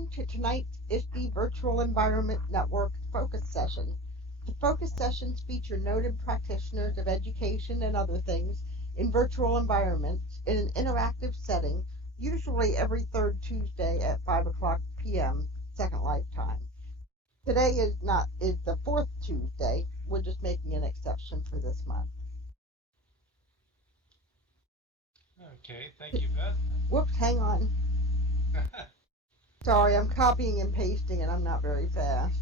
Welcome to tonight's ISTE Virtual Environment Network focus session. The focus sessions feature noted practitioners of education and other things in virtual environments in an interactive setting, usually every third Tuesday at 5 o'clock p.m. Second Life time. Today is the fourth Tuesday. We're just making an exception for this month. Okay, thank you, Beth. Whoops, hang on. Sorry, I'm copying and pasting and I'm not very fast.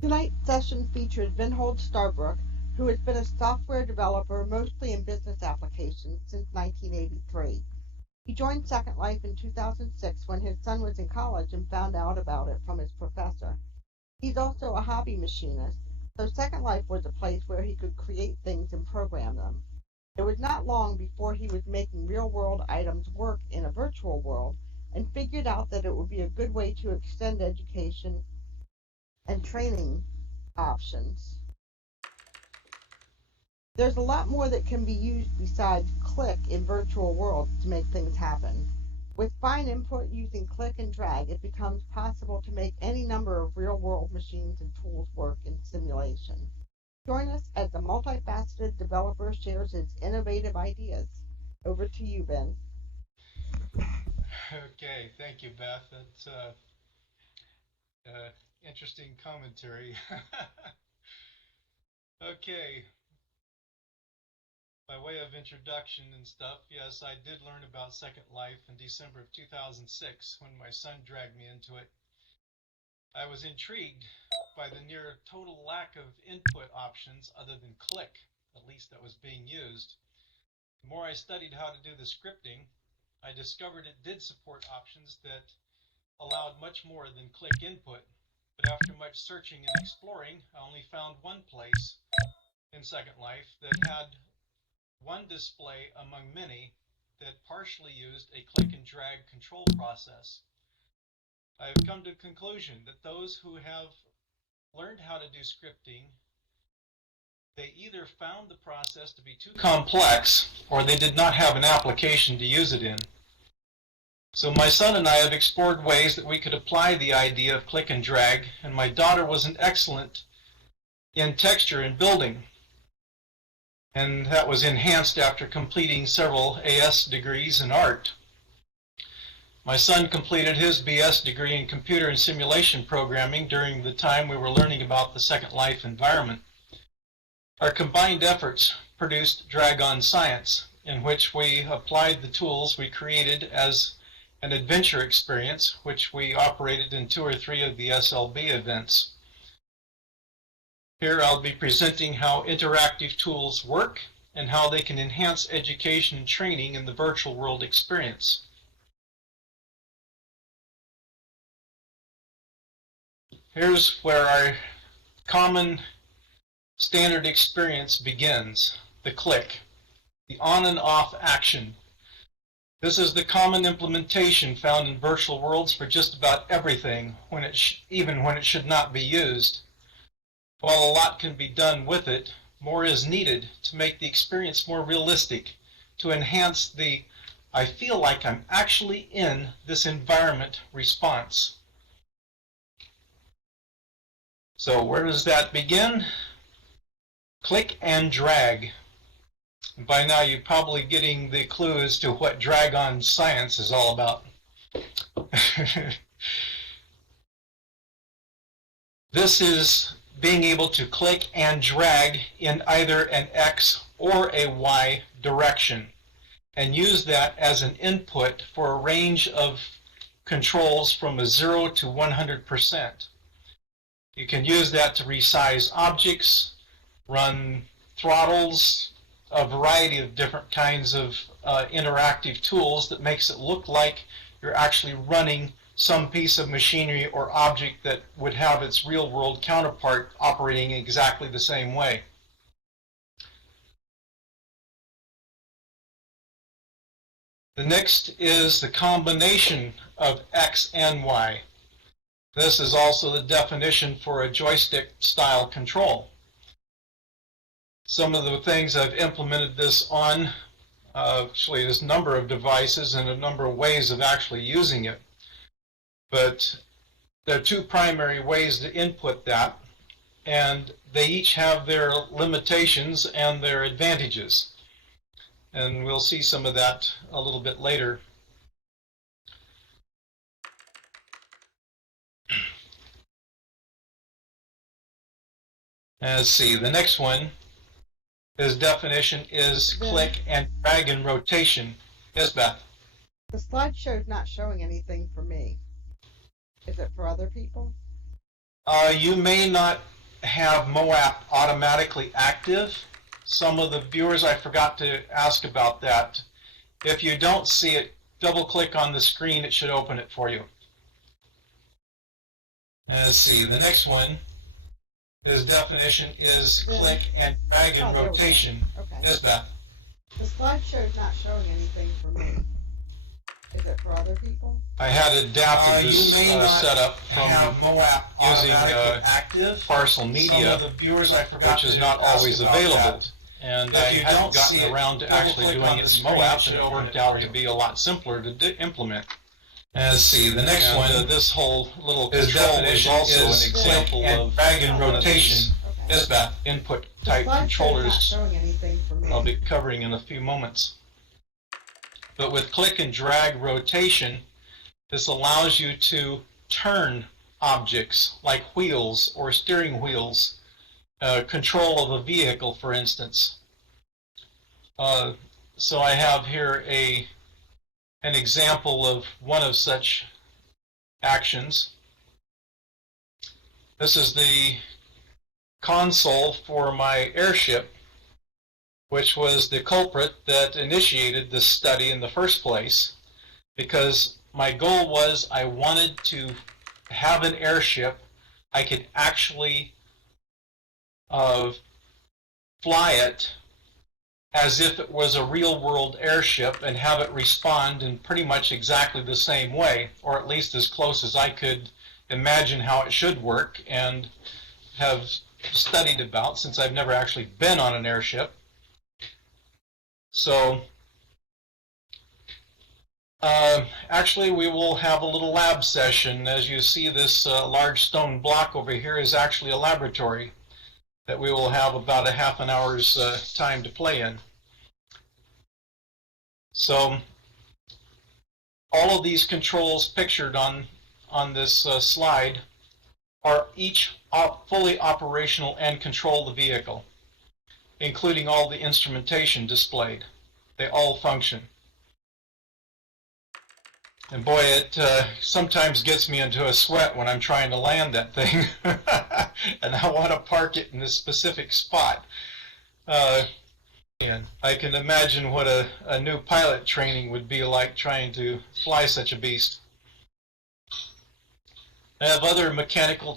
Tonight's session features Vinhold Starbrook, who has been a software developer mostly in business applications since 1983. He joined Second Life in 2006 when his son was in college and found out about it from his professor. He's also a hobby machinist, so Second Life was a place where he could create things and program them. It was not long before he was making real-world items work in a virtual world and figured out that it would be a good way to extend education and training options. There's a lot more that can be used besides click in virtual worlds to make things happen. With fine input using click and drag, it becomes possible to make any number of real-world machines and tools work in simulation. Join us as the multi-faceted developer shares his innovative ideas. Over to you, Ben. Okay, thank you, Beth. That's interesting commentary. Okay, by way of introduction and stuff, yes, I did learn about Second Life in December of 2006 when my son dragged me into it. I was intrigued by the near total lack of input options other than click, at least that was being used. The more I studied how to do the scripting, I discovered it did support options that allowed much more than click input, but after much searching and exploring, I only found one place in Second Life that had one display among many that partially used a click and drag control process. I have come to the conclusion that those who have learned how to do scripting, they either found the process to be too complex or they did not have an application to use it in. So my son and I have explored ways that we could apply the idea of click and drag, and my daughter was an excellent in texture and building, and that was enhanced after completing several AS degrees in art. My son completed his BS degree in computer and simulation programming during the time we were learning about the Second Life environment. Our combined efforts produced Drag-On Science, in which we applied the tools we created as an adventure experience, which we operated in 2 or 3 of the SLB events. Here I'll be presenting how interactive tools work and how they can enhance education and training in the virtual world experience. Here's where our common standard experience begins, the click, the on and off action. This is the common implementation found in virtual worlds for just about everything, even when it should not be used. While a lot can be done with it, more is needed to make the experience more realistic, to enhance the "I feel like I'm actually in this environment" response. So where does that begin? Click and drag. By now you're probably getting the clue as to what Drag-On Science is all about. This is being able to click and drag in either an X or a Y direction and use that as an input for a range of controls from a 0 to 100%. You can use that to resize objects, run throttles, a variety of different kinds of interactive tools that makes it look like you're actually running some piece of machinery or object that would have its real-world counterpart operating exactly the same way. The next is the combination of X and Y. This is also the definition for a joystick-style control. Some of the things I've implemented this on, actually there's a number of devices and a number of ways of actually using it. But there are two primary ways to input that, and they each have their limitations and their advantages. And we'll see some of that a little bit later. Let's see, the next one, his definition is click and drag and rotation. Yes, Beth? The slideshow is not showing anything for me. Is it for other people? You may not have MOAP automatically active. Some of the viewers, I forgot to ask about that. If you don't see it, double click on the screen, it should open it for you. Let's see, the next one, his definition is click and drag and rotation. Okay. Yes, Beth? The slideshow is not showing anything for me. Is it for other people? I had adapted this setup from MOAP using active. Parcel Media, Some of the viewers, I forgot which is to not ask always about available. that. And If I you haven't don't see gotten it, around to actually double-click doing on it the in screen, MOAP, it should and it open worked it out for to you. be a lot simpler to implement. Let's see, the next one, this whole little His control is definition also is an example click and of drag and rotation. Okay. Yes, Beth? Input The type slideshow is not controllers showing anything for me. I'll be covering in a few moments. But with click and drag rotation, this allows you to turn objects like wheels or steering wheels, control of a vehicle, for instance. So I have here an example of one of such actions. This is the console for my airship, which was the culprit that initiated this study in the first place, because my goal was I wanted to have an airship I could actually fly it as if it was a real-world airship and have it respond in pretty much exactly the same way, or at least as close as I could imagine how it should work and have studied about, since I've never actually been on an airship. So actually we will have a little lab session. As you see, this large stone block over here is actually a laboratory that we will have about a half an hour's time to play in. So all of these controls pictured on this slide are each fully operational and control the vehicle, including all the instrumentation displayed. They all function. And boy, it sometimes gets me into a sweat when I'm trying to land that thing. And I want to park it in a specific spot. And I can imagine what a new pilot training would be like trying to fly such a beast. I have other mechanical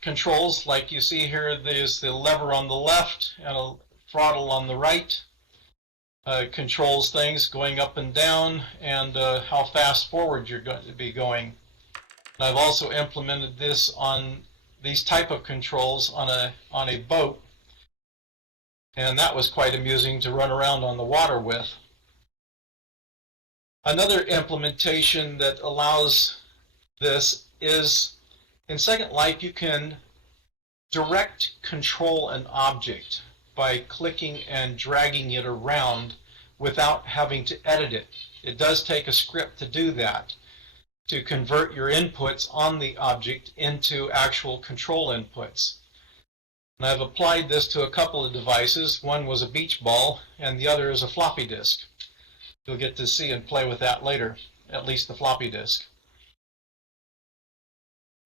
controls, like you see here. There's the lever on the left and a throttle on the right. Controls things going up and down, and how fast forward you're going to be going. And I've also implemented this on these type of controls on a boat, and that was quite amusing to run around on the water with. Another implementation that allows this is, in Second Life, you can direct control an object by clicking and dragging it around without having to edit it. It does take a script to do that, to convert your inputs on the object into actual control inputs. And I've applied this to a couple of devices. One was a beach ball and the other is a floppy disk. You'll get to see and play with that later, at least the floppy disk.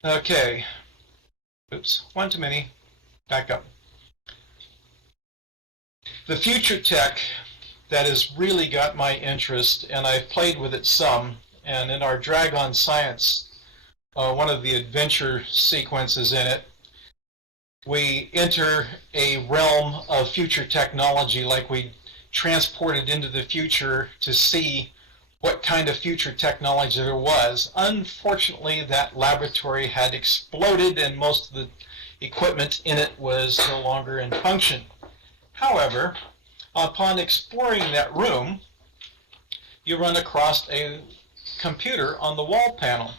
Okay, oops, one too many, back up. The future tech that has really got my interest, and I've played with it some, and in our Drag on Science, one of the adventure sequences in it, we enter a realm of future technology, like we transported into the future to see what kind of future technology there was. Unfortunately, that laboratory had exploded and most of the equipment in it was no longer in function. However, upon exploring that room, you run across a computer on the wall panel.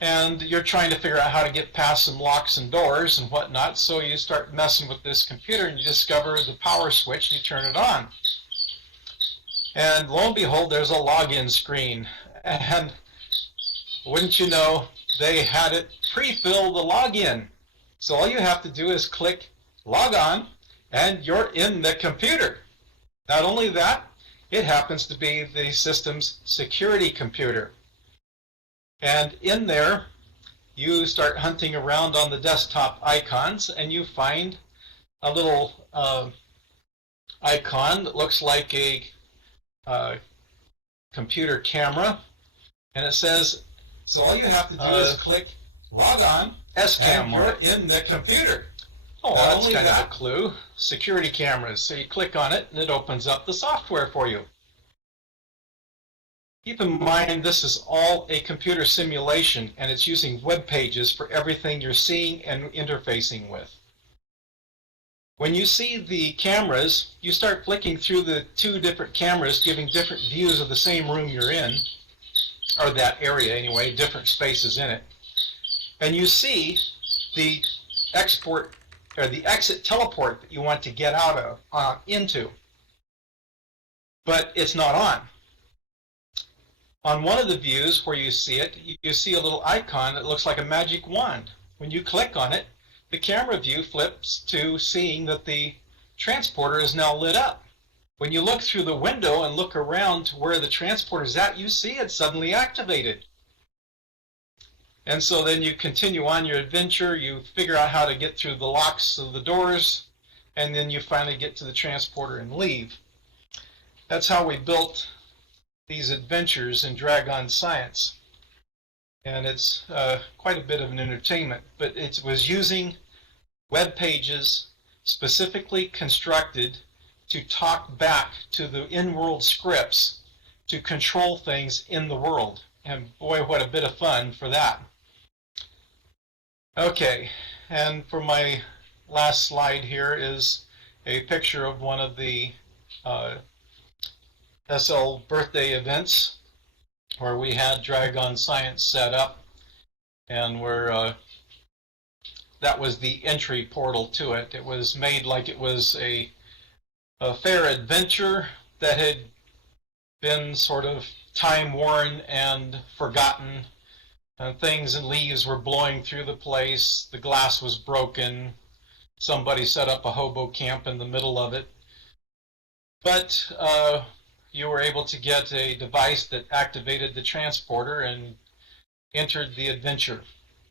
And you're trying to figure out how to get past some locks and doors and whatnot, so you start messing with this computer and you discover the power switch and you turn it on. And lo and behold, there's a login screen. And wouldn't you know, they had it pre-fill the login. So all you have to do is click log on and you're in the computer. Not only that, it happens to be the system's security computer. And in there, you start hunting around on the desktop icons and you find a little icon that looks like a computer camera, and it says, so all you have to do is click log on, and you're in the computer. Oh, that's kind of a clue. Security cameras. So you click on it and it opens up the software for you. Keep in mind, this is all a computer simulation, and it's using web pages for everything you're seeing and interfacing with. When you see the cameras, you start flicking through the two different cameras, giving different views of the same room you're in, or that area anyway, different spaces in it. And you see the export, or the exit teleport that you want to get out of, into. But it's not on. On one of the views where you see it, you see a little icon that looks like a magic wand. When you click on it, the camera view flips to seeing that the transporter is now lit up. When you look through the window and look around to where the transporter is at, you see it suddenly activated. And so then you continue on your adventure, you figure out how to get through the locks of the doors, and then you finally get to the transporter and leave. That's how we built these adventures in Dragon Science. And it's quite a bit of an entertainment, but it was using web pages specifically constructed to talk back to the in-world scripts to control things in the world. And boy, what a bit of fun for that. Okay, and for my last slide here is a picture of one of the SL birthday events where we had Dragon Science set up, and where that was the entry portal to it. It was made like it was a fair adventure that had been sort of time-worn and forgotten. Things and leaves were blowing through the place, the glass was broken, somebody set up a hobo camp in the middle of it. But you were able to get a device that activated the transporter and entered the adventure.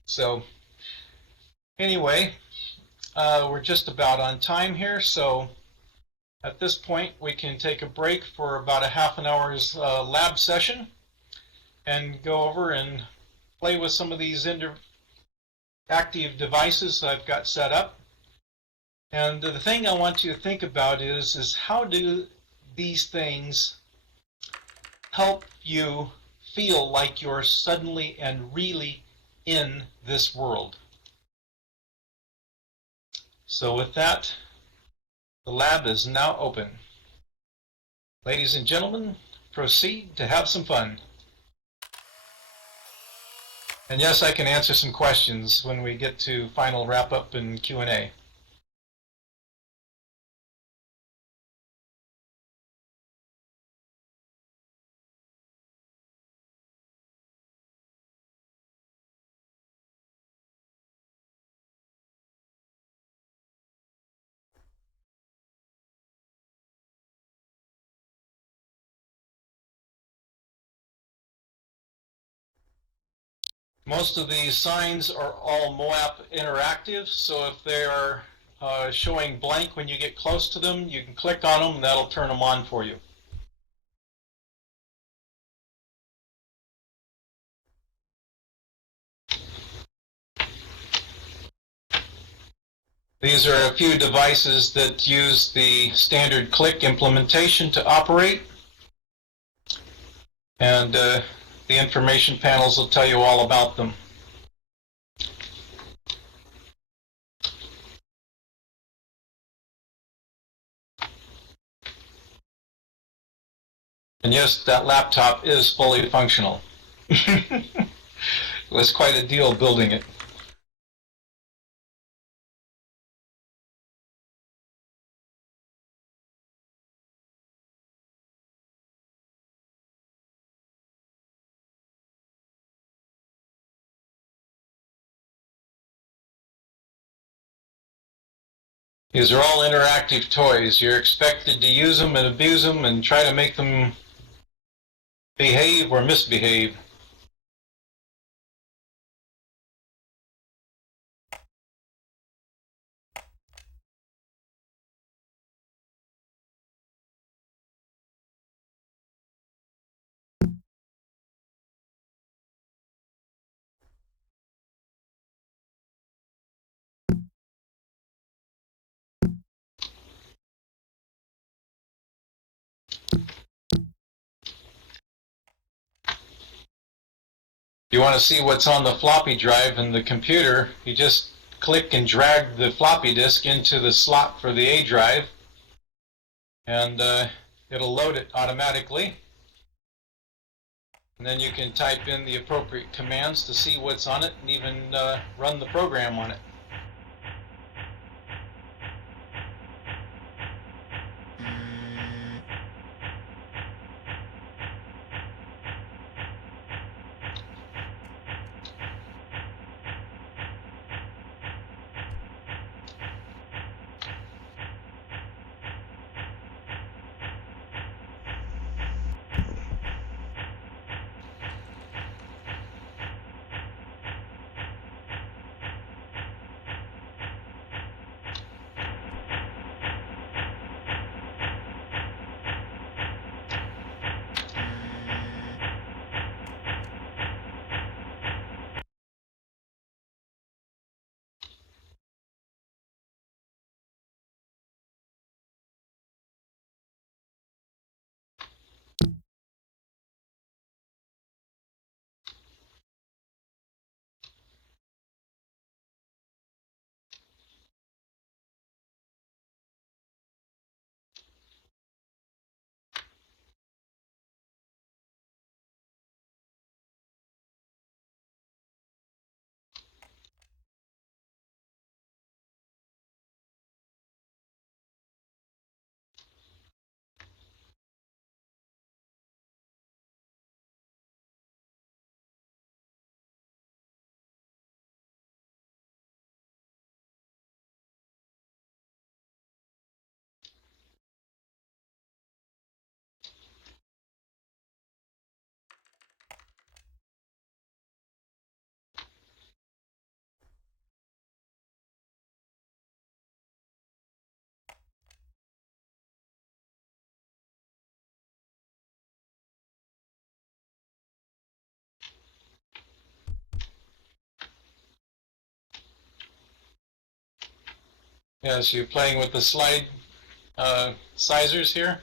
So anyway, we're just about on time here, so at this point we can take a break for about a half an hour's lab session and go over and play with some of these interactive devices I've got set up. And the thing I want you to think about is how do these things help you feel like you're suddenly and really in this world? So with that, the lab is now open. Ladies and gentlemen, proceed to have some fun. And yes, I can answer some questions when we get to final wrap-up and Q&A. Most of these signs are all MOAP interactive, so if they are showing blank when you get close to them, you can click on them and that'll turn them on for you. These are a few devices that use the standard click implementation to operate, and the information panels will tell you all about them. And yes, that laptop is fully functional. It was quite a deal building it. These are all interactive toys. You're expected to use them and abuse them and try to make them behave or misbehave. If you want to see what's on the floppy drive in the computer, you just click and drag the floppy disk into the slot for the A drive, and it'll load it automatically. And then you can type in the appropriate commands to see what's on it and even run the program on it. Yes, you're playing with the slide sizers here.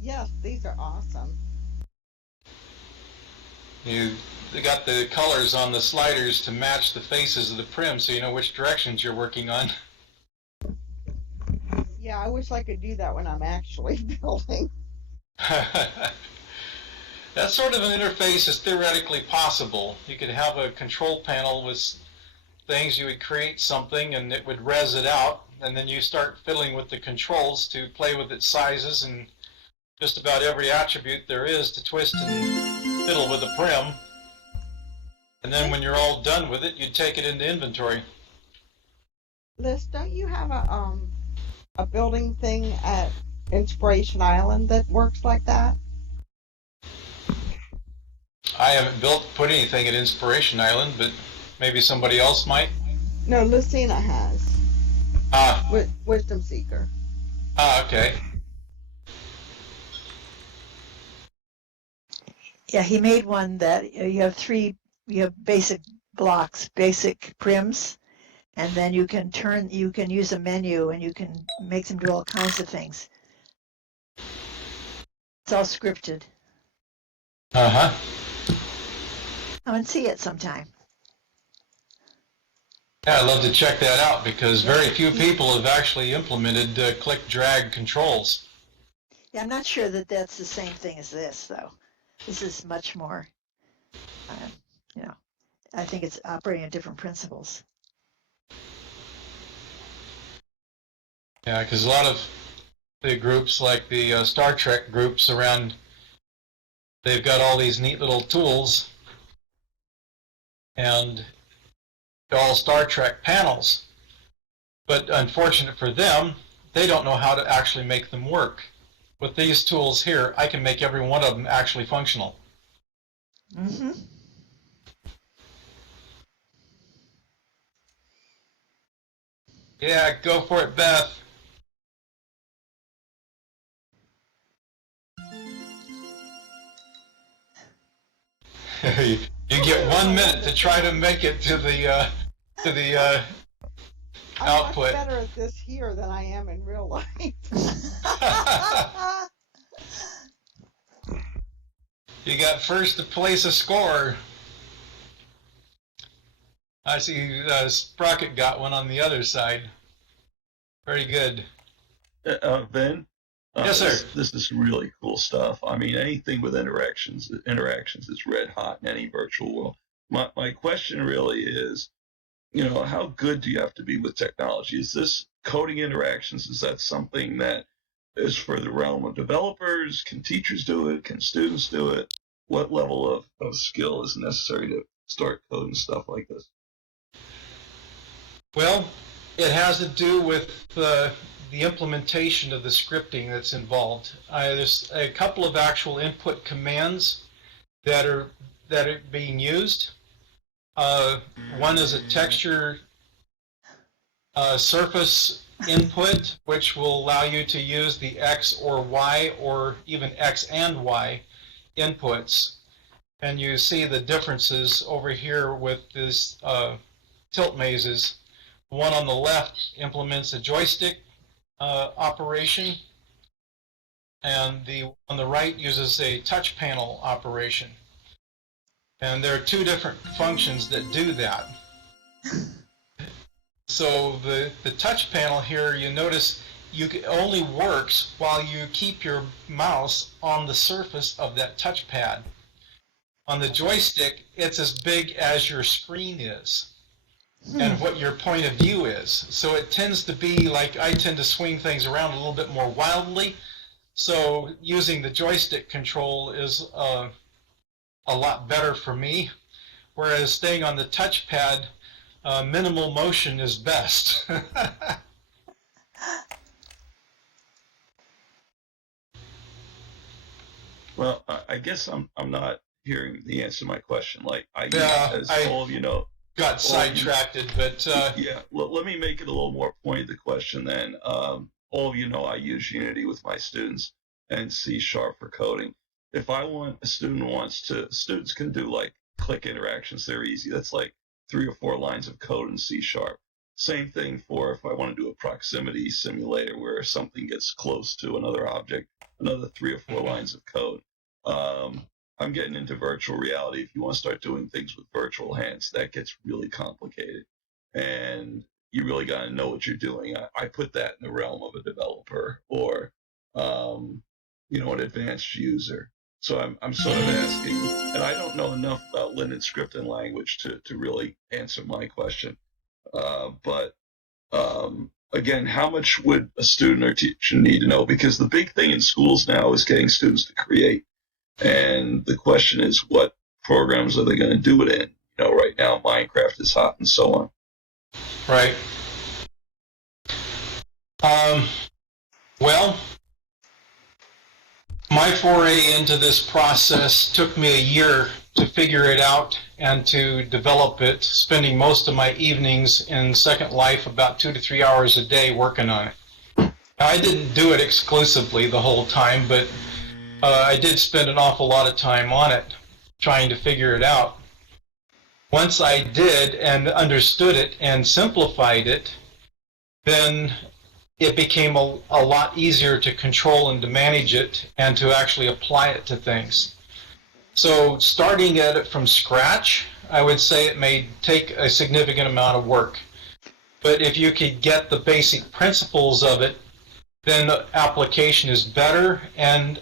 Yes, these are awesome. You got the colors on the sliders to match the faces of the prim so you know which directions you're working on. Yeah, I wish I could do that when I'm actually building. That sort of an interface is theoretically possible. You could have a control panel with things, you would create something and it would res it out, and then you start fiddling with the controls to play with its sizes and just about every attribute there is to twist and fiddle with the prim. And then when you're all done with it, you'd take it into inventory. Liz, don't you have a building thing at Inspiration Island that works like that? I haven't put anything at Inspiration Island, but maybe somebody else might. No, Lucina has. Wisdom Seeker. Okay. Yeah, he made one that you have basic blocks, basic prims, and then you can use a menu and you can make them do all kinds of things. It's all scripted. Uh-huh. Come and see it sometime. Yeah, I'd love to check that out because very few people have actually implemented click-drag controls. Yeah, I'm not sure that that's the same thing as this, though. This is much more, you know, I think it's operating on different principles. Yeah, because a lot of the groups, like the Star Trek groups around, they've got all these neat little tools, and they're all Star Trek panels. But unfortunate for them, they don't know how to actually make them work. With these tools here, I can make every one of them actually functional. Mm-hmm. Yeah, go for it, Beth. You get 1 minute to try to make it to the I'm output. much better at this here than I am in real life. You got first to place a score. I see Sprocket got one on the other side. Very good. Ben? Yes, sir. This is really cool stuff. I mean, anything with interactions is red hot in any virtual world. My question really is, how good do you have to be with technology? Is this coding interactions? Is that something that is for the realm of developers? Can teachers do it? Can students do it? What level of skill is necessary to start coding stuff like this? Well, it has to do with the implementation of the scripting that's involved. There's a couple of actual input commands that are being used. One is a texture surface input, which will allow you to use the X or Y or even X and Y inputs. And you see the differences over here with this tilt mazes. The one on the left implements a joystick operation, and the on the right uses a touch panel operation. And there are two different functions that do that. So the touch panel here, you notice only works while you keep your mouse on the surface of that touch pad. On the joystick, it's as big as your screen is and what your point of view is. So it tends to be like, I tend to swing things around a little bit more wildly. So using the joystick control is a lot better for me, whereas staying on the touchpad, minimal motion is best. Well, I guess I'm not hearing the answer to my question. Like all of you know, got sidetracked, but yeah. Let me make it a little more pointed. The question then. All of you know I use Unity with my students and C# for coding. If I want students can do like click interactions. They're easy. That's like 3 or 4 lines of code in C#. Same thing for if I want to do a proximity simulator where something gets close to another object, another 3 or 4 lines of code. I'm getting into virtual reality. If you want to start doing things with virtual hands, that gets really complicated. And you really got to know what you're doing. I put that in the realm of a developer or, an advanced user. So I'm sort of asking, and I don't know enough about Linux scripting language to really answer my question. But again, how much would a student or teacher need to know? Because the big thing in schools now is getting students to create. And the question is, what programs are they going to do it in? Right now, Minecraft is hot and so on. Right. Well, my foray into this process took me a year to figure it out and to develop it, spending most of my evenings in Second Life about 2 to 3 hours a day working on it. Now, I didn't do it exclusively the whole time, but I did spend an awful lot of time on it, trying to figure it out. Once I did and understood it and simplified it, then it became a lot easier to control and to manage it and to actually apply it to things. So starting at it from scratch, I would say it may take a significant amount of work. But if you could get the basic principles of it then the application is better, and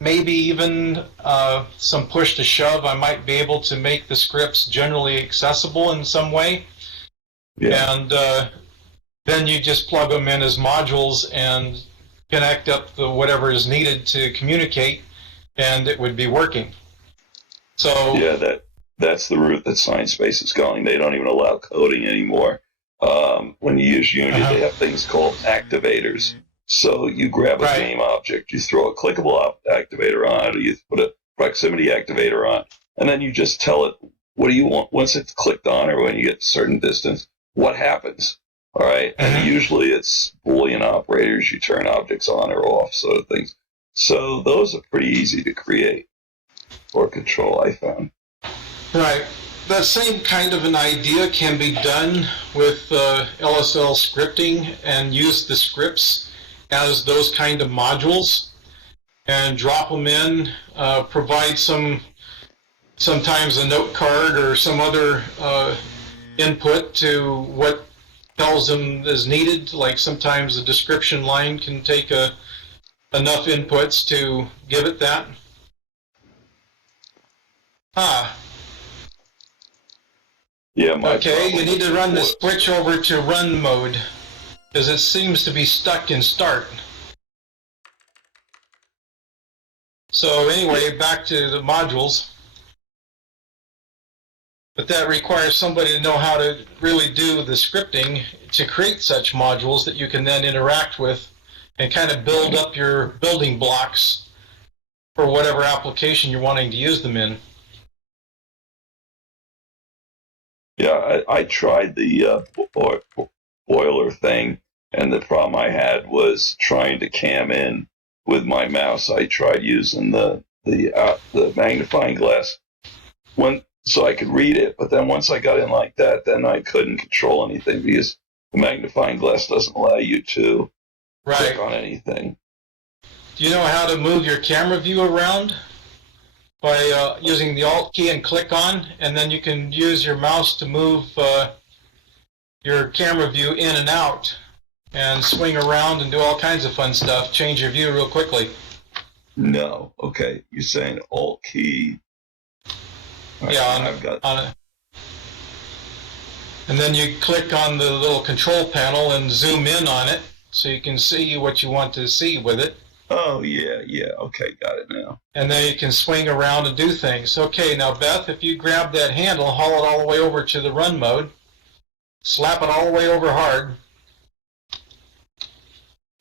maybe even some push to shove, I might be able to make the scripts generally accessible in some way. Yeah. And then you just plug them in as modules and connect up the whatever is needed to communicate, and it would be working. So yeah, that's the route that Sciencebase is going. They don't even allow coding anymore. When you use Unity, they have things called activators. So you grab a game object, you throw a clickable activator on it, or you put a proximity activator on, and then you just tell it, what do you want once it's clicked on, or when you get a certain distance, what happens? All right, and usually it's Boolean operators. You turn objects on or off, sort of things. So those are pretty easy to create or control, I found. Right. That same kind of an idea can be done with LSL scripting, and use the scripts as those kind of modules and drop them in, provide sometimes a note card or some other input to what tells them is needed. Like sometimes the description line can take enough inputs to give it that. Yeah. Okay, you need to run the switch over to run mode, because it seems to be stuck in start. So anyway, back to the modules. But that requires somebody to know how to really do the scripting to create such modules that you can then interact with and kind of build up your building blocks for whatever application you're wanting to use them in. Yeah, I tried the boiler thing, and the problem I had was trying to cam in with my mouse. I tried using the magnifying glass so I could read it, but then once I got in like that, then I couldn't control anything because the magnifying glass doesn't allow you to click on anything. Do you know how to move your camera view around? By using the Alt key and click on, and then you can use your mouse to move your camera view in and out and swing around and do all kinds of fun stuff, change your view real quickly. No. Okay. You're saying Alt key. Yeah, on it. And then you click on the little control panel and zoom in on it so you can see what you want to see with it. Oh, yeah. Okay, got it now. And then you can swing around and do things. Okay, now Beth, if you grab that handle, haul it all the way over to the run mode, slap it all the way over hard.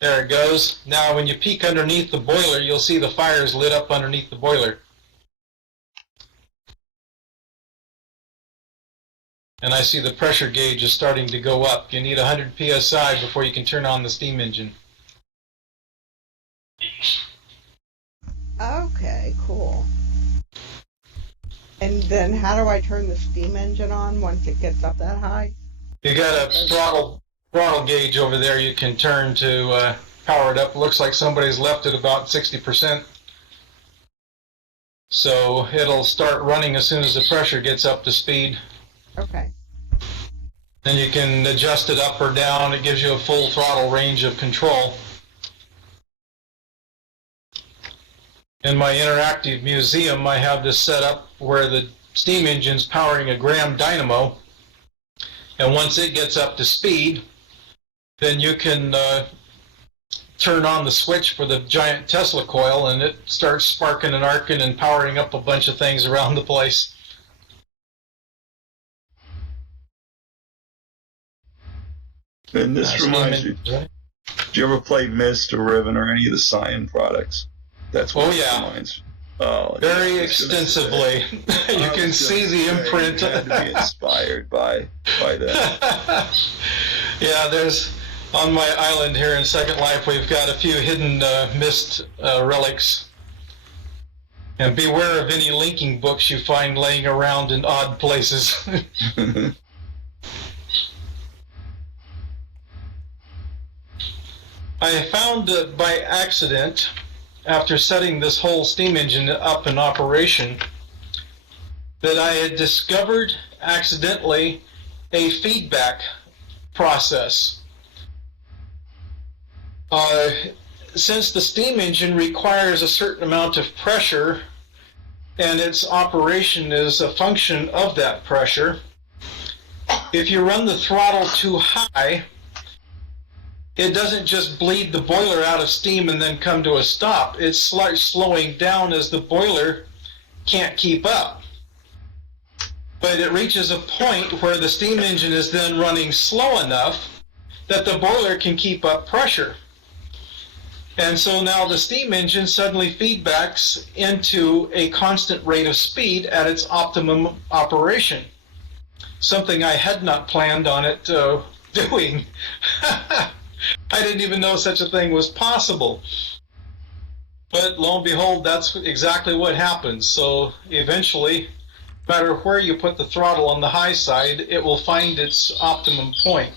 There it goes. Now when you peek underneath the boiler, you'll see the fires lit up underneath the boiler. And I see the pressure gauge is starting to go up. You need 100 psi before you can turn on the steam engine. Okay, cool. And then how do I turn the steam engine on once it gets up that high? You got a throttle gauge over there you can turn to power it up. Looks like somebody's left it about 60%. So it'll start running as soon as the pressure gets up to speed. Okay. Then you can adjust it up or down. It gives you a full throttle range of control. In my interactive museum, I have this set up where the steam engine's powering a Graham dynamo. And once it gets up to speed, then you can turn on the switch for the giant Tesla coil, and it starts sparking and arcing and powering up a bunch of things around the place. And this reminds me, did you ever play Myst or Riven or any of the Cyan products? That's what it reminds me. Oh, very extensively. You can see the imprint. You had to be inspired by that. Yeah, there's on my island here in Second Life, we've got a few hidden Myst relics. And beware of any linking books you find laying around in odd places. I found by accident, after setting this whole steam engine up in operation, that I had discovered accidentally a feedback process. Uh, since the steam engine requires a certain amount of pressure and its operation is a function of that pressure, if you run the throttle too high, it doesn't just bleed the boiler out of steam and then come to a stop. It starts slowing down as the boiler can't keep up. But it reaches a point where the steam engine is then running slow enough that the boiler can keep up pressure. And so now the steam engine suddenly feedbacks into a constant rate of speed at its optimum operation. Something I had not planned on it doing. I didn't even know such a thing was possible. But lo and behold, that's exactly what happens. So eventually, no matter where you put the throttle on the high side, it will find its optimum point.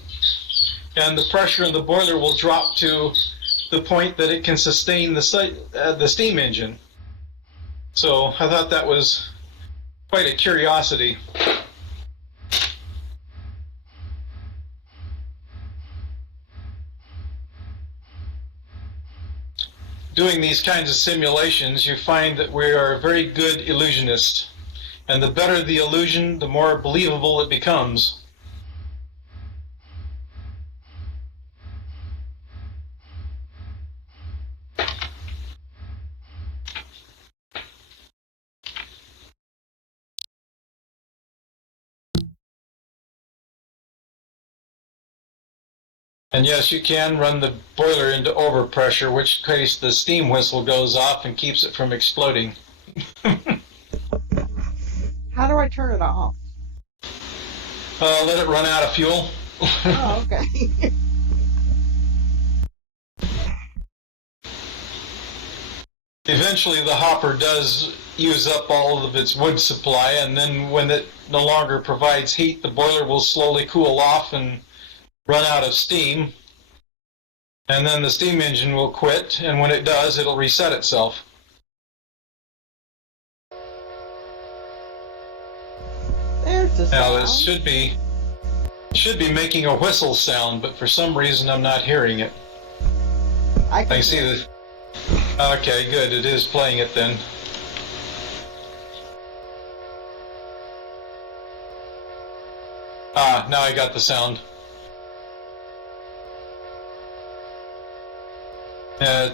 And the pressure in the boiler will drop to the point that it can sustain the steam engine. So I thought that was quite a curiosity. Doing these kinds of simulations, you find that we are very good illusionists. And the better the illusion, the more believable it becomes. And yes, you can run the boiler into overpressure, in which case the steam whistle goes off and keeps it from exploding. How do I turn it off? Let it run out of fuel. Oh, okay. Eventually the hopper does use up all of its wood supply, and then when it no longer provides heat, the boiler will slowly cool off and run out of steam, and then the steam engine will quit, and when it does, it'll reset itself. There's the Now sound. this should be making a whistle sound, but for some reason I'm not hearing it. I can see hear this. Okay, good. It is playing it then. Ah, now I got the sound.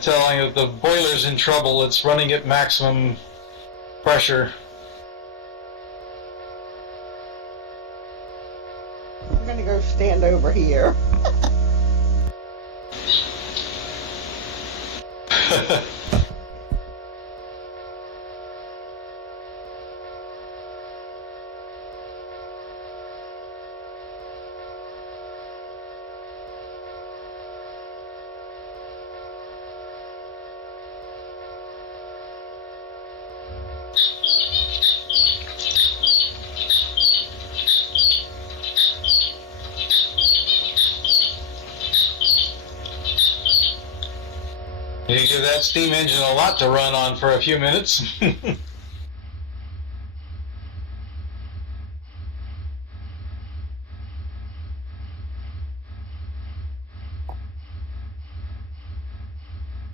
Telling that the boiler's in trouble. It's running at maximum pressure. I'm gonna go stand over here. You give that steam engine a lot to run on for a few minutes.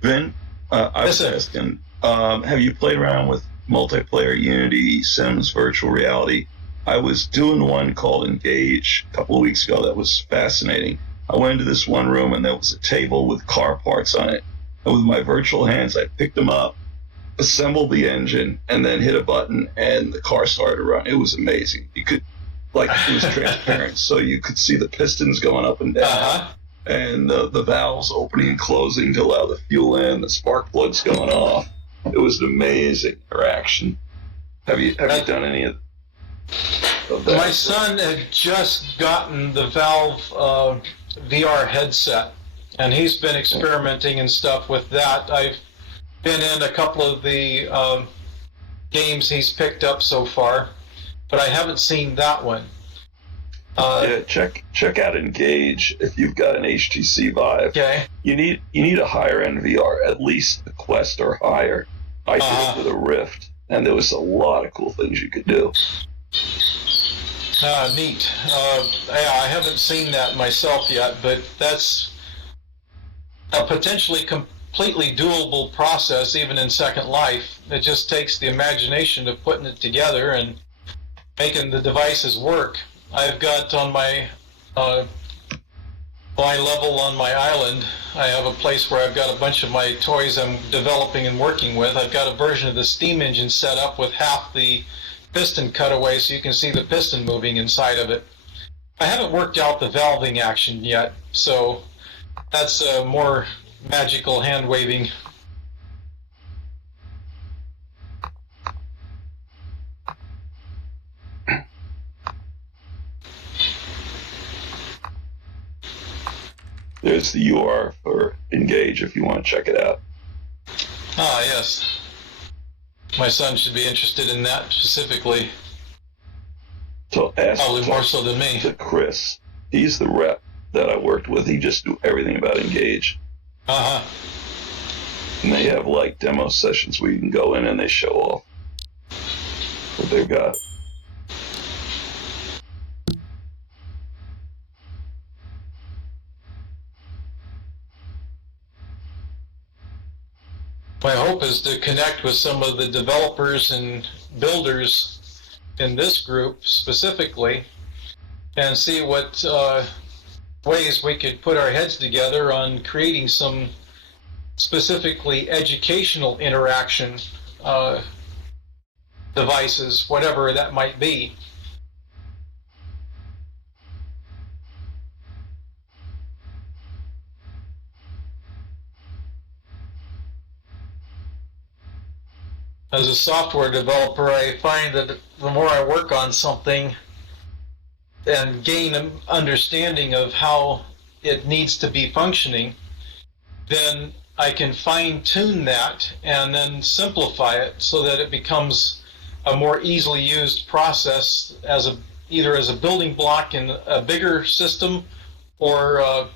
Vin, I was asking, have you played around with multiplayer Unity, Sims, virtual reality? I was doing one called Engage a couple of weeks ago that was fascinating. I went into this one room and there was a table with car parts on it. And with my virtual hands, I picked them up, assembled the engine, and then hit a button, and the car started to run. It was amazing. You could, like, it was transparent, so you could see the pistons going up and down, and the valves opening and closing to allow the fuel in, the spark plugs going off. It was an amazing interaction. Have you done any of that? My son had just gotten the Valve VR headset, and he's been experimenting and stuff with that. I've been in a couple of the games he's picked up so far, but I haven't seen that one. Yeah, check out Engage if you've got an HTC Vive. Okay. You need a higher end VR, at least the Quest or higher. I did it with a Rift, and there was a lot of cool things you could do. Neat. Yeah, I haven't seen that myself yet, but that's a potentially completely doable process even in Second Life. It just takes the imagination of putting it together and making the devices work. I've got on my level on my island, I have a place where I've got a bunch of my toys I'm developing and working with. I've got a version of the steam engine set up with half the piston cut away so you can see the piston moving inside of it. I haven't worked out the valving action yet, so that's more magical hand waving. There's the UR for Engage if you want to check it out. Ah, yes. My son should be interested in that specifically. So ask Probably more so than me. to Chris. He's the rep that I worked with. He just knew everything about Engage. Uh-huh. And they have like demo sessions where you can go in and they show off what they've got. My hope is to connect with some of the developers and builders in this group specifically and see what ways we could put our heads together on creating some specifically educational interaction devices, whatever that might be. As a software developer, I find that the more I work on something and gain an understanding of how it needs to be functioning, then I can fine-tune that and then simplify it so that it becomes a more easily used process as either as a building block in a bigger system or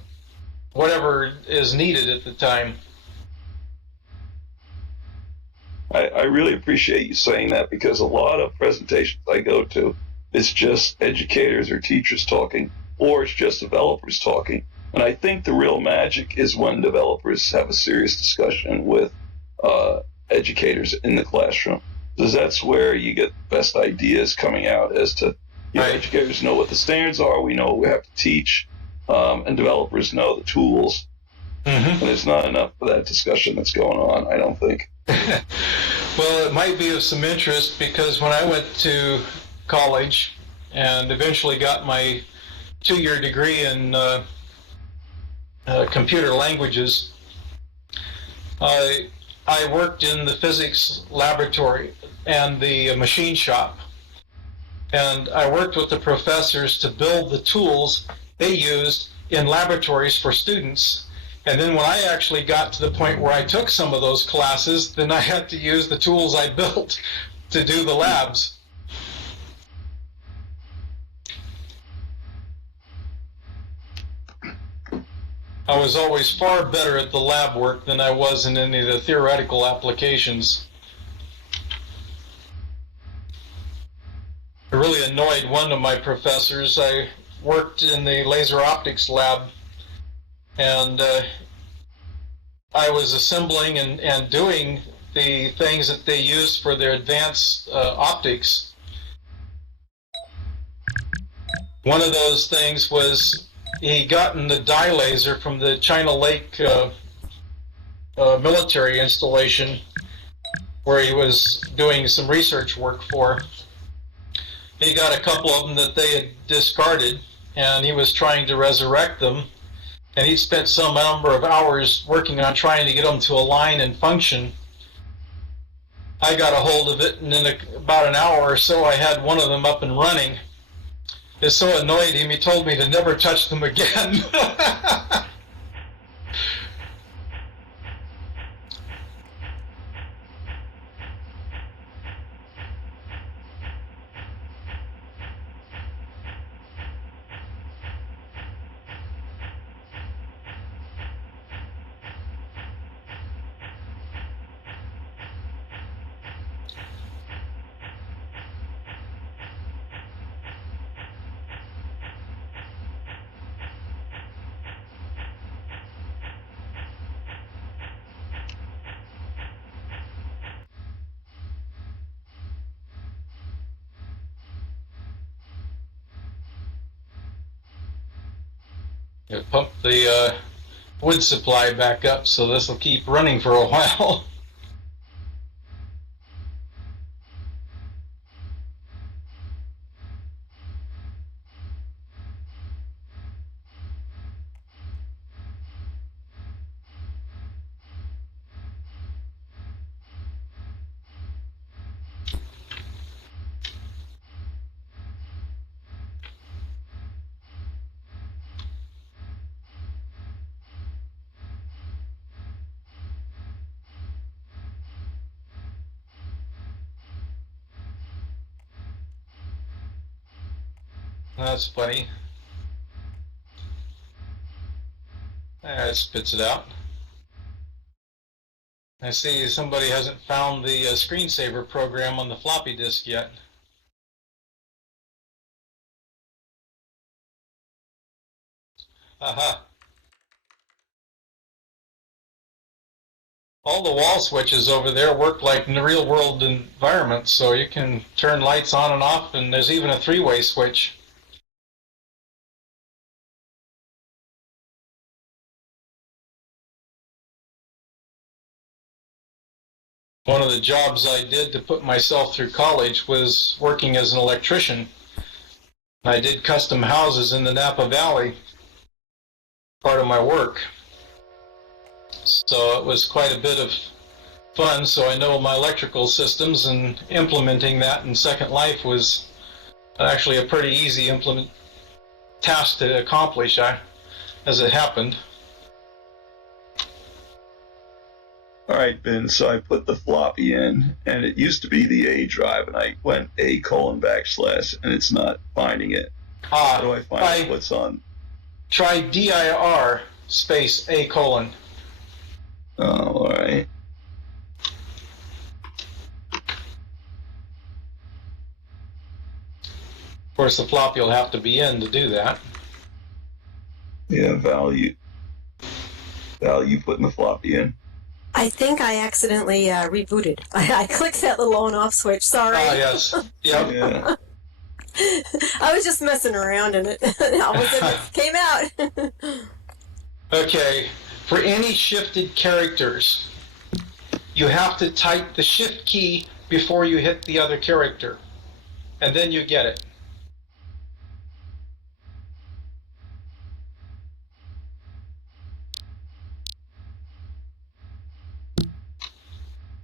whatever is needed at the time. I really appreciate you saying that, because a lot of presentations I go to, it's just educators or teachers talking, or it's just developers talking. And I think the real magic is when developers have a serious discussion with educators in the classroom, because that's where you get the best ideas coming out as to, you know, Right. Educators know what the standards are, we know what we have to teach, and developers know the tools. Mm-hmm. And there's not enough of that discussion that's going on, I don't think. Well, it might be of some interest because when I went to college and eventually got my 2-year degree in computer languages, I worked in the physics laboratory and the machine shop. And I worked with the professors to build the tools they used in laboratories for students. And then when I actually got to the point where I took some of those classes, then I had to use the tools I built to do the labs. I was always far better at the lab work than I was in any of the theoretical applications. It really annoyed one of my professors. I worked in the laser optics lab, and I was assembling and doing the things that they used for their advanced optics. One of those things was he gotten the dye laser from the China Lake military installation where he was doing some research work for. He got a couple of them that they had discarded, and he was trying to resurrect them. And he spent some number of hours working on trying to get them to align and function. I got a hold of it, and in about an hour or so, I had one of them up and running. It so annoyed him, he told me to never touch them again. It pumped the wood supply back up, so this will keep running for a while. That's funny. It spits it out. I see somebody hasn't found the screensaver program on the floppy disk yet. Aha. All the wall switches over there work like in real world environments, so you can turn lights on and off, and there's even a three-way switch. One of the jobs I did to put myself through college was working as an electrician. I did custom houses in the Napa Valley, part of my work. So it was quite a bit of fun, so I know my electrical systems, and implementing that in Second Life was actually a pretty easy task to accomplish as it happened. All right, Ben, so I put the floppy in, and it used to be the A drive, and I went A://, and it's not finding it. How do I find what's on? Try dir space A:/. Oh, all right. Of course, the floppy will have to be in to do that. Yeah, value putting the floppy in. I think I accidentally rebooted. I clicked that little on-off switch. Sorry. Oh, yes. Yep. Yeah. I was just messing around and it came out. Okay. For any shifted characters, you have to type the shift key before you hit the other character, and then you get it.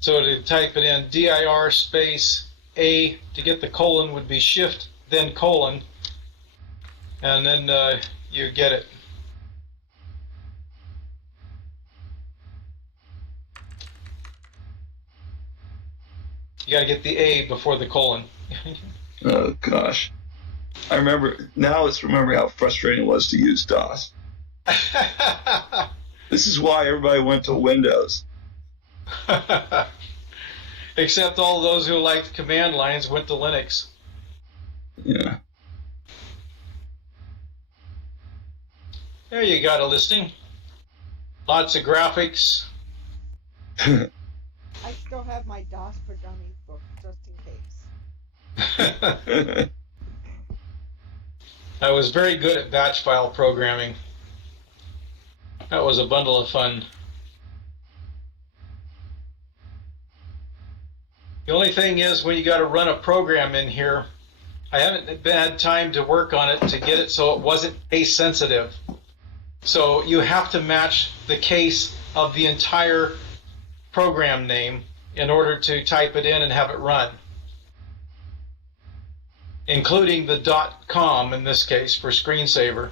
So to type it in, dir space A, to get the colon would be shift, then colon, and then you get it. You got to get the A before the colon. Oh, gosh. I remember how frustrating it was to use DOS. This is why everybody went to Windows. Except all those who liked command lines went to Linux. Yeah. There you got a listing. Lots of graphics. I still have my DOS for Dummies book just in case. I was very good at batch file programming. That was a bundle of fun. The only thing is, when you got to run a program in here, I haven't had time to work on it to get it so it wasn't case sensitive. So you have to match the case of the entire program name in order to type it in and have it run, including the .com in this case for screensaver.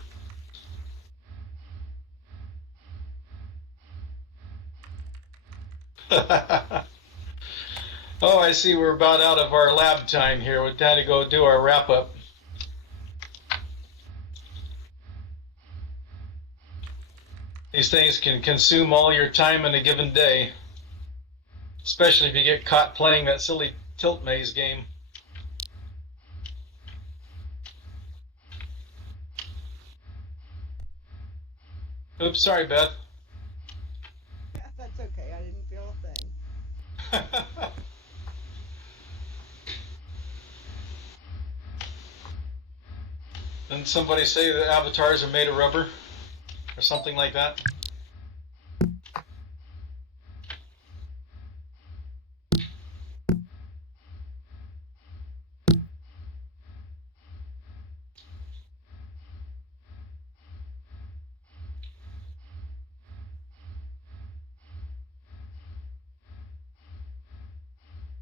Oh, I see we're about out of our lab time here. We're time to go do our wrap-up. These things can consume all your time in a given day, especially if you get caught playing that silly tilt maze game. Oops, sorry, Beth. That's okay. I didn't feel a thing. Didn't somebody say that avatars are made of rubber? something like that.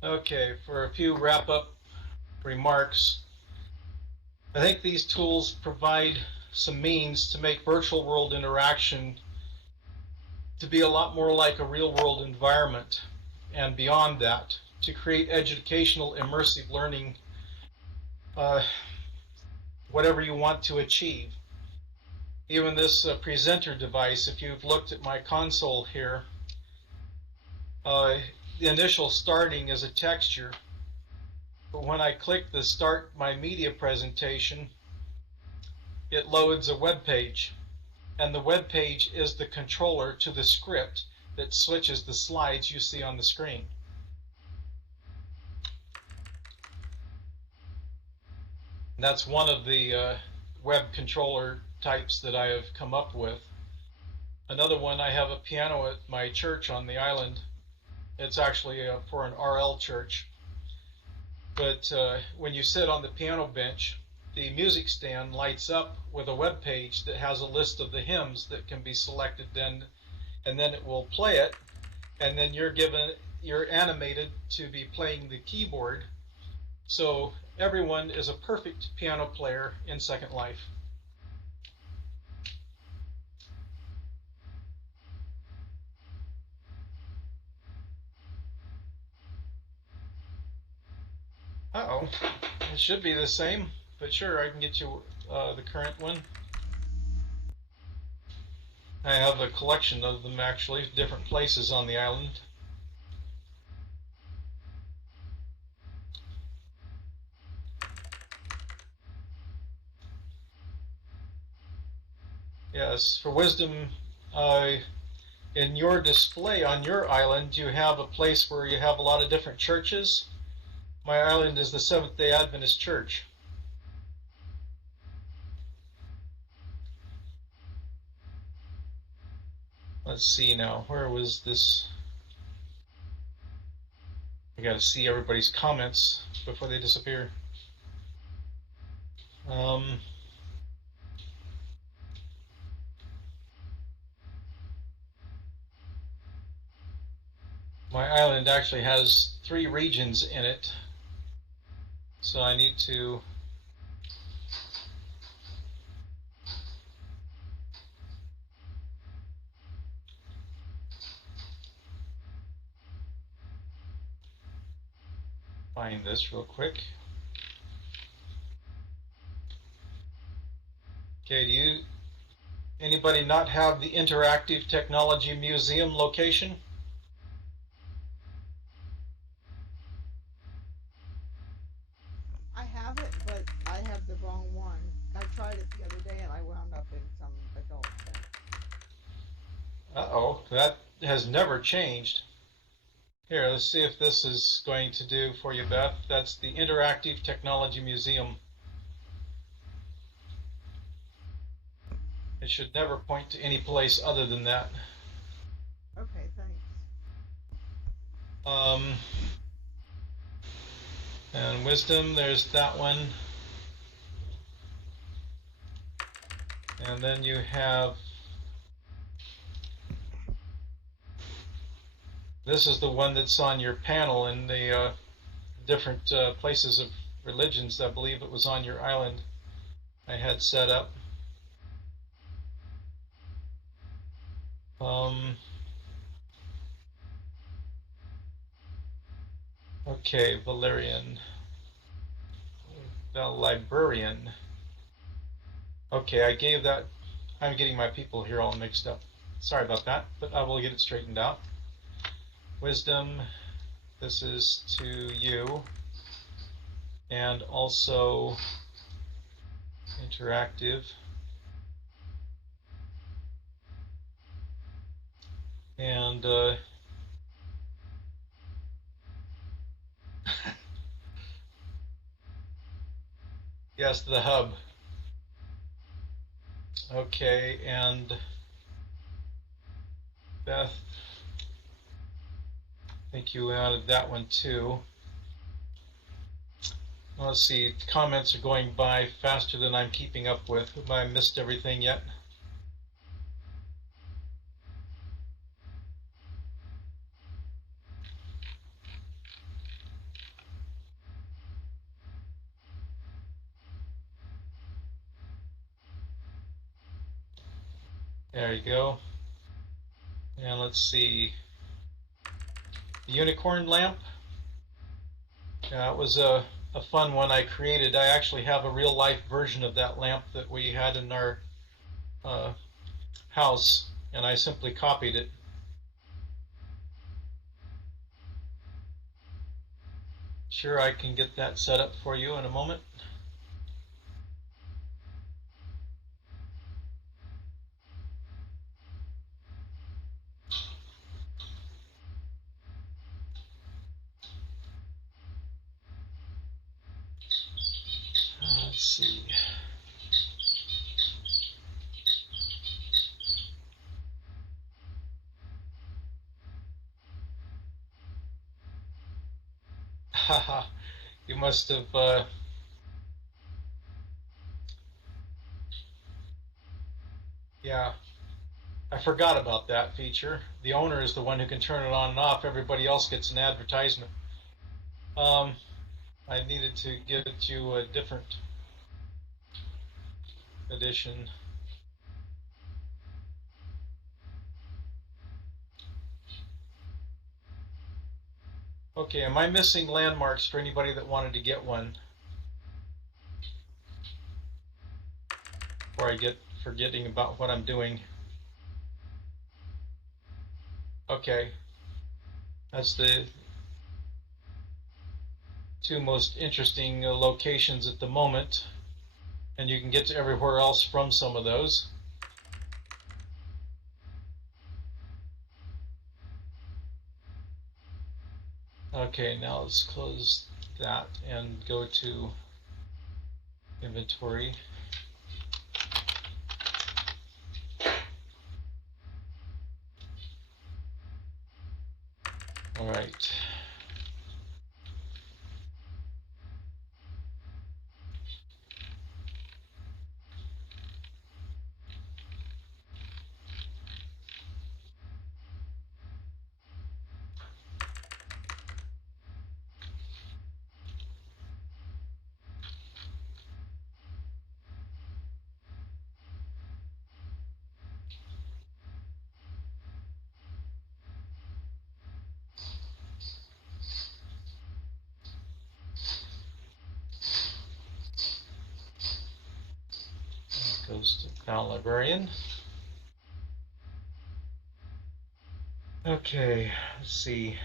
Okay, for a few wrap-up remarks, I think these tools provide some means to make virtual world interaction to be a lot more like a real world environment, and beyond that, to create educational immersive learning, whatever you want to achieve. Even this presenter device, if you've looked at my console here, the initial starting is a texture, but when I click the start my media presentation, it loads a web page, and the web page is the controller to the script that switches the slides you see on the screen. And that's one of the web controller types that I have come up with. Another one, I have a piano at my church on the island. It's actually for an RL church. But when you sit on the piano bench, the music stand lights up with a web page that has a list of the hymns that can be selected then, and then it will play it, and then you're animated to be playing the keyboard. So everyone is a perfect piano player in Second Life. Uh-oh, it should be the same, but sure, I can get you the current one. I have a collection of them actually, different places on the island. Yes, for wisdom, in your display on your island, you have a place where you have a lot of different churches. My island is the Seventh-day Adventist Church. Let's see now, where was this? I gotta see everybody's comments before they disappear. My island actually has 3 regions in it, so I need to find this real quick. Okay, anybody not have the Interactive Technology Museum location? I have it, but I have the wrong one. I tried it the other day and I wound up in some adult thing. Uh-oh, that has never changed. Here, let's see if this is going to do for you, Beth. That's the Interactive Technology Museum. It should never point to any place other than that. Okay, thanks. And wisdom, there's that one. And then you have, this is the one that's on your panel in the different places of religions. I believe it was on your island I had set up. Okay, Valerian, the librarian. Okay, I gave that, I'm getting my people here all mixed up. Sorry about that, but I will get it straightened out. Wisdom, this is to you, and also interactive. And yes, the hub. Okay, and Beth. I think you added that one too. Let's see, comments are going by faster than I'm keeping up with. Have I missed everything yet? There you go. And let's see. The unicorn lamp. It was a fun one I created. I actually have a real life version of that lamp that we had in our house, and I simply copied it. Sure, I can get that set up for you in a moment. Let's see. Haha, you must have yeah, I forgot about that feature. The owner is the one who can turn it on and off. Everybody else gets an advertisement. I needed to get you a different edition. Okay, am I missing landmarks for anybody that wanted to get one? Before I get forgetting about what I'm doing. Okay, that's the two most interesting locations at the moment, and you can get to everywhere else from some of those. Okay, now let's close that and go to inventory. All right. Goes to Found Librarian. Okay, let's see.